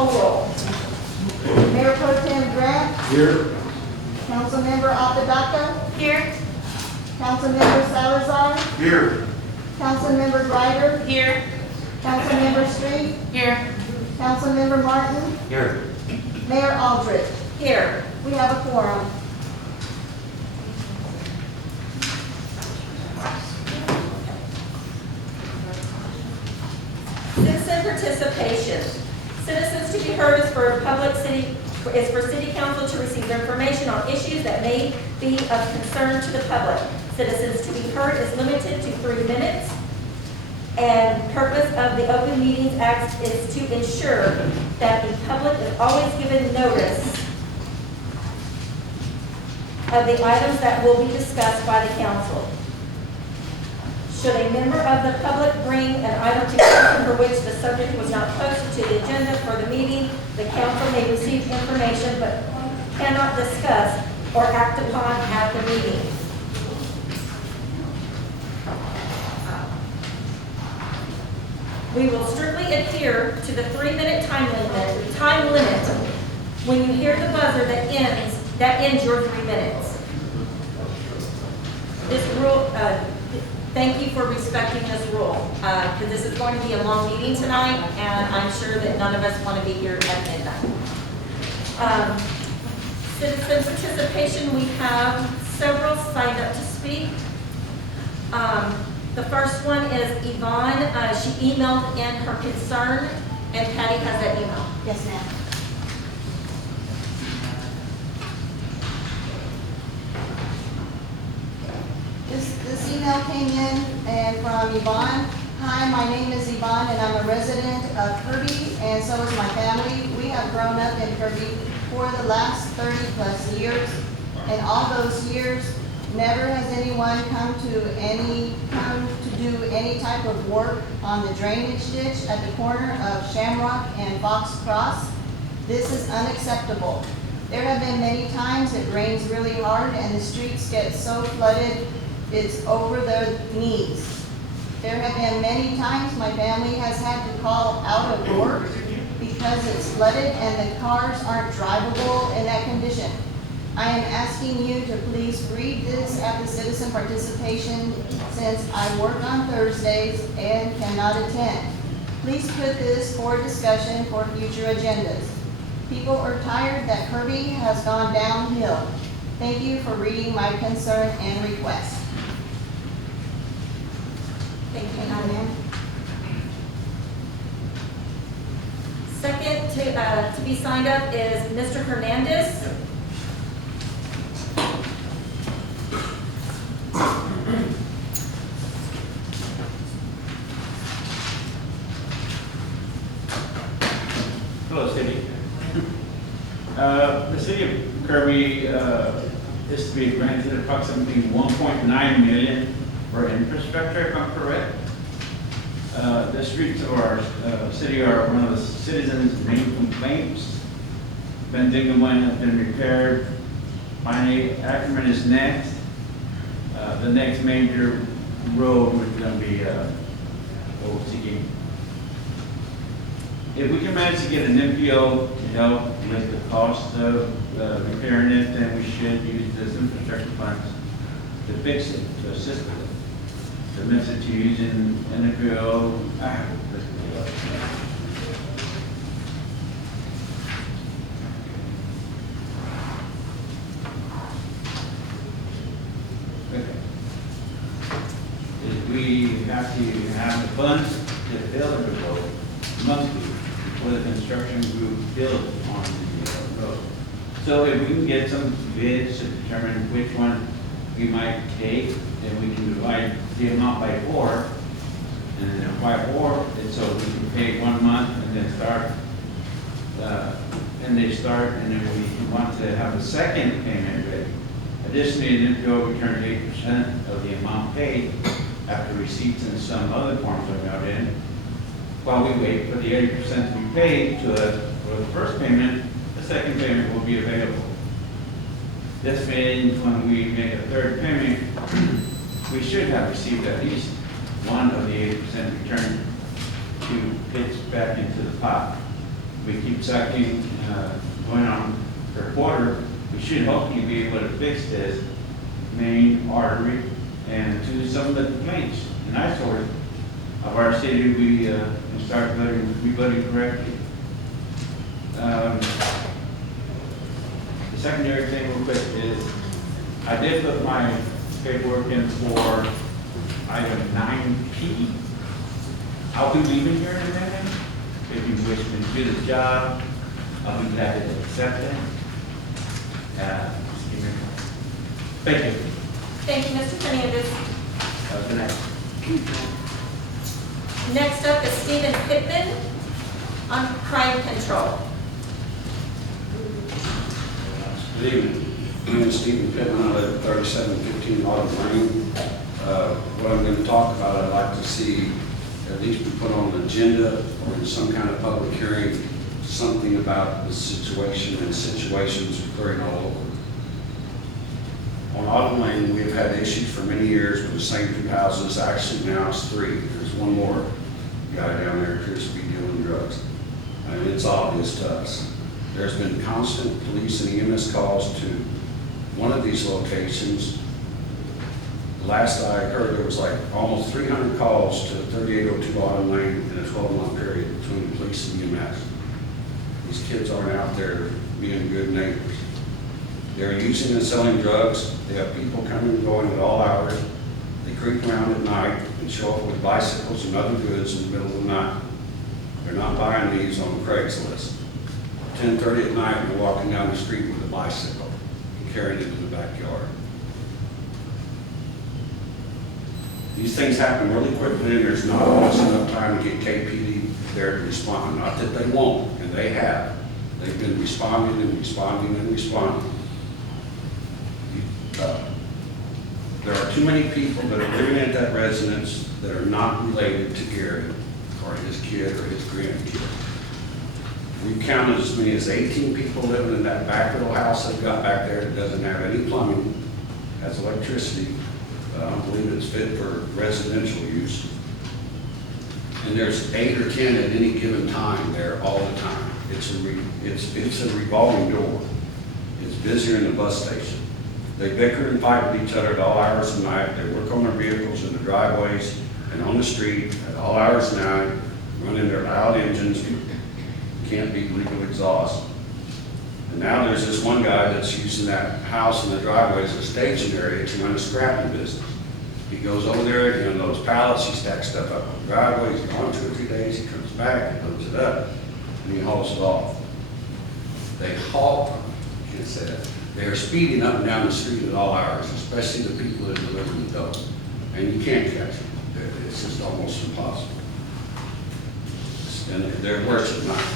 call roll. Mayor Pro Tem Grant. Here. Councilmember Apodaca. Here. Councilmember Salazar. Here. Councilmember Greider. Here. Councilmember Street. Here. Councilmember Martin. Here. Mayor Aldrich. Here. We have a quorum. Citizen participation. Citizens to be heard is for city council to receive information on issues that may be of concern to the public. Citizens to be heard is limited to 3 minutes. And purpose of the Open Meetings Act is to ensure that the public is always given notice of the items that will be discussed by the council. Should a member of the public bring an item to council for which the subject was not posted to the agenda for the meeting, the council may receive information but cannot discuss or act upon at the meeting. We will strictly adhere to the 3-minute time limit. When you hear the buzzer that ends your 3 minutes. This rule, thank you for respecting this rule, because this is going to be a long meeting tonight, and I'm sure that none of us want to be here at midnight. Citizen participation, we have several signed up to speak. The first one is Yvonne. She emailed in her concern, and Patty has that email. Yes, ma'am. This email came in and from Yvonne. Hi, my name is Yvonne and I'm a resident of Kirby, and so is my family. We have grown up in Kirby for the last 30 plus years. In all those years, never has anyone come to do any type of work on the drainage ditch at the corner of Shamrock and Fox Cross. This is unacceptable. There have been many times it rains really hard and the streets get so flooded it's over their knees. There have been many times my family has had to call out of work because it's flooded and the cars aren't drivable in that condition. I am asking you to please read this at the citizen participation since I work on Thursdays and cannot attend. Please put this for discussion for future agendas. People are tired that Kirby has gone downhill. Thank you for reading my concern and request. Thank you. Ma'am. Second to be signed up is Mr. Hernandez. Hello, City. The City of Kirby is to be granted approximately $1.9 million for infrastructure, if I'm correct. The streets of our city are one of the citizens' main complaints. Bendigamon has been repaired. Finally, Ackerman is next. The next major road is going to be seeking. If we can manage to get an MPO to help with the cost of repairing it, then we should use this infrastructure funds to fix it, to assist with it. The message to using an MPO, okay. If we have to have the funds to build the road, must be before the construction group builds on the road. So if we can get some bids to determine which one we might take, then we can divide the amount by 4, and then by 4, and so we can pay 1 month and then start, and then we want to have the second payment ready. Additionally, an MPO returns 8% of the amount paid after receipts and some other forms are got in. While we wait for the 80% to be paid for the first payment, the second payment will be available. This means when we make a third payment, we should have received at least one of the 80% return to pitch back into the pot. we keep sucking, going on per quarter, we should hopefully be able to fix this main artery and to some of the complaints and eyesores of our city, we can start rebutting correctly. The secondary thing real quick is, I did put my paperwork in for item 9P. I'll be leaving here in a minute. If you wish to do the job, I'll be glad to accept it. Just give me a call. Thank you. Thank you, Mr. Fernandez. Good night. Next up is Stephen Pitman on crime control. Good evening. My name is Stephen Pitman. I live at 3715 Autumn Lane. What I'm going to talk about, I'd like to see at least be put on an agenda or in some kind of public hearing, something about the situation and situations occurring all over. On Autumn Lane, we've had issues for many years with the same two houses. Actually, now it's three. There's one more guy down there who appears to be dealing drugs. And it's obvious to us. There's been constant police and EMS calls to one of these locations. Last I heard, there was like almost 300 calls to 3802 Autumn Lane in a 12-month period between the police and EMS. These kids aren't out there being good neighbors. They're using and selling drugs. They have people coming and going at all hours. They creep around at night and show up with bicycles and other goods in the middle of the night. They're not buying these on Craigslist. 10:30 at night, you're walking down the street with a bicycle and carrying it in the backyard. These things happen really quickly, and there's not always enough time to get KPD there to respond. Not that they won't, and they have. They've been responding and responding and responding. There are too many people that are living at that residence that are not related to Gary or his kid or his grandkid. We've counted as many as 18 people living in that back little house they've got back there that doesn't have any plumbing, has electricity. I don't believe it's fit for residential use. And there's 8 or 10 at any given time there all the time. It's a revolving door. It's busier than a bus station. They bicker and fight with each other at all hours of the night. They work on their vehicles in the driveways and on the street at all hours of the night, running their loud engines, can't beat legal exhaust. And now there's this one guy that's using that house and the driveway as a staging area to run a scrapping business. He goes over there, he unloads pallets, he stacks stuff up on the driveway, he's gone 2 or 3 days, he comes back, he loads it up, and he hauls it off. They halt, I can't say that, they are speeding up and down the street at all hours, especially the people that deliver the dope. And you can't catch them. It's just almost impossible. And they're worse at night.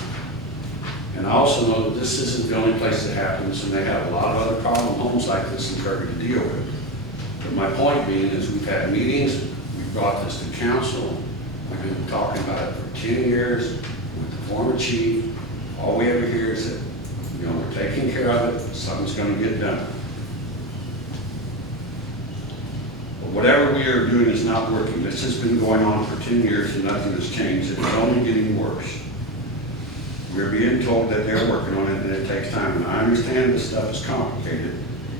And I also know that this isn't the only place it happens, and they have a lot of other problem homes like this in Kirby to deal with. But my point being is we've had meetings, we've brought this to council, we've been talking about it for 10 years with the former chief. All we ever hear is that, you know, we're taking care of it, something's going to get done. But whatever we are doing is not working. This has been going on for 10 years and nothing has changed. It's only getting worse. We're being told that they're working on it and it takes time. And I understand this stuff is complicated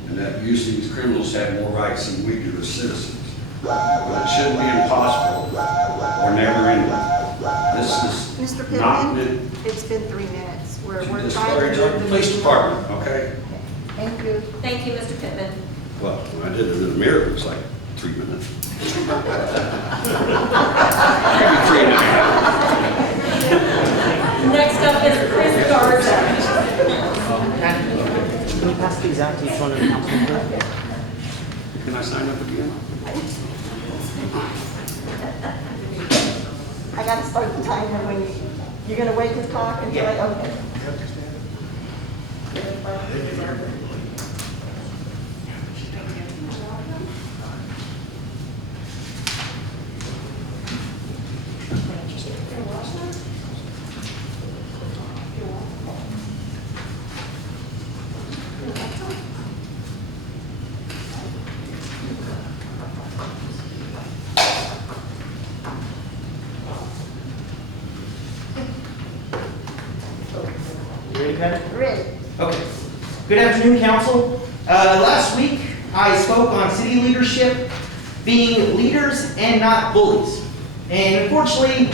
and that usually these criminals have more rights than we do as citizens. But it shouldn't be impossible or never ending. This is Mr. not Pitman, meant it's been 3 minutes. We're to trying to discourage do our the police meeting. department, okay? Thank you. Thank you, Mr. Pittman. Well, when I did it in the mirror, it was like 3 minutes. Maybe 3.5. Next up is Chris Garza. Can you pass these out to each one of the council members? Can I sign up again? I got to start the timer when you're going to wait to talk until I, okay. You ready, Pat? Ready. Okay. Good afternoon, council. Last week, I spoke on city leadership being leaders and not bullies. And unfortunately,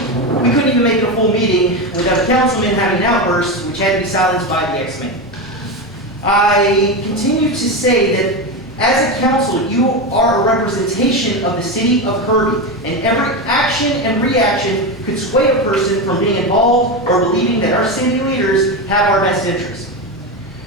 we couldn't even make it a full meeting without a councilman having an outburst, which had to be silenced by the ex-mayor. I continue to say that as a council, you are a representation of the city of Kirby, and every action and reaction could sway a person from being involved or believing that our city leaders have our best interests.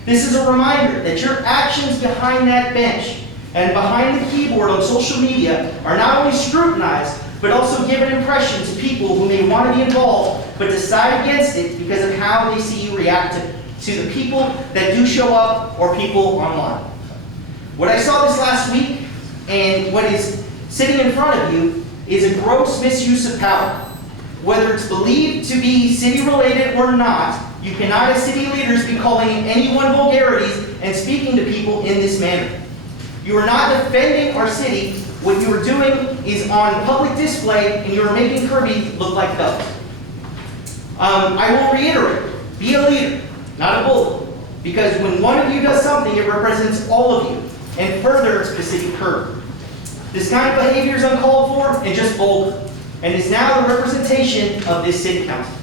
This is a reminder that your actions behind that bench and behind the keyboard on social media are not only scrutinized, but also give an impression to people who may want to be involved, but decide against it because of how they see you react to the people that do show up or people online. What I saw this last week, and what is sitting in front of you, is a gross misuse of power. Whether it's believed to be city-related or not, you cannot, as city leaders, be calling anyone vulgarities and speaking to people in this manner. You are not defending our city. What you are doing is on public display, and you are making Kirby look like thugs. I will reiterate, be a leader, not a bully. Because when one of you does something, it represents all of you, and furthers the city of Kirby. This kind of behavior is uncalled for and just vulgar, and is now the representation of this city council.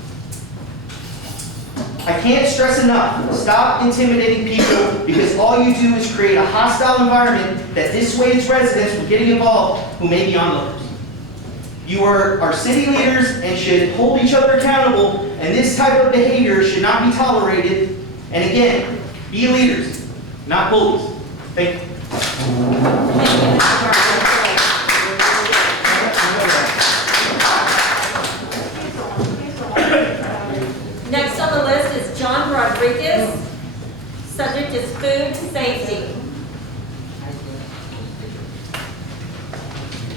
I can't stress enough, stop intimidating people, because all you do is create a hostile environment that dissuades residents from getting involved who may be onlookers. You are our city leaders and should hold each other accountable, and this type of behavior should not be tolerated. And again, be leaders, not bullies. Thank you. Next on the list is John Rodriguez. Subject is food safety.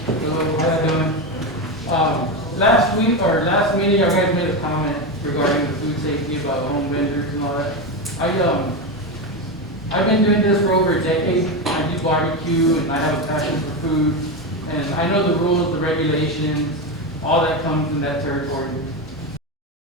Hello, how you doing? Last week or last meeting, you guys made a comment regarding the food safety about home vendors and all that. I've been doing this for over a decade. I do barbecue and I have a passion for food. And I know the rules, the regulations, all that comes in that territory.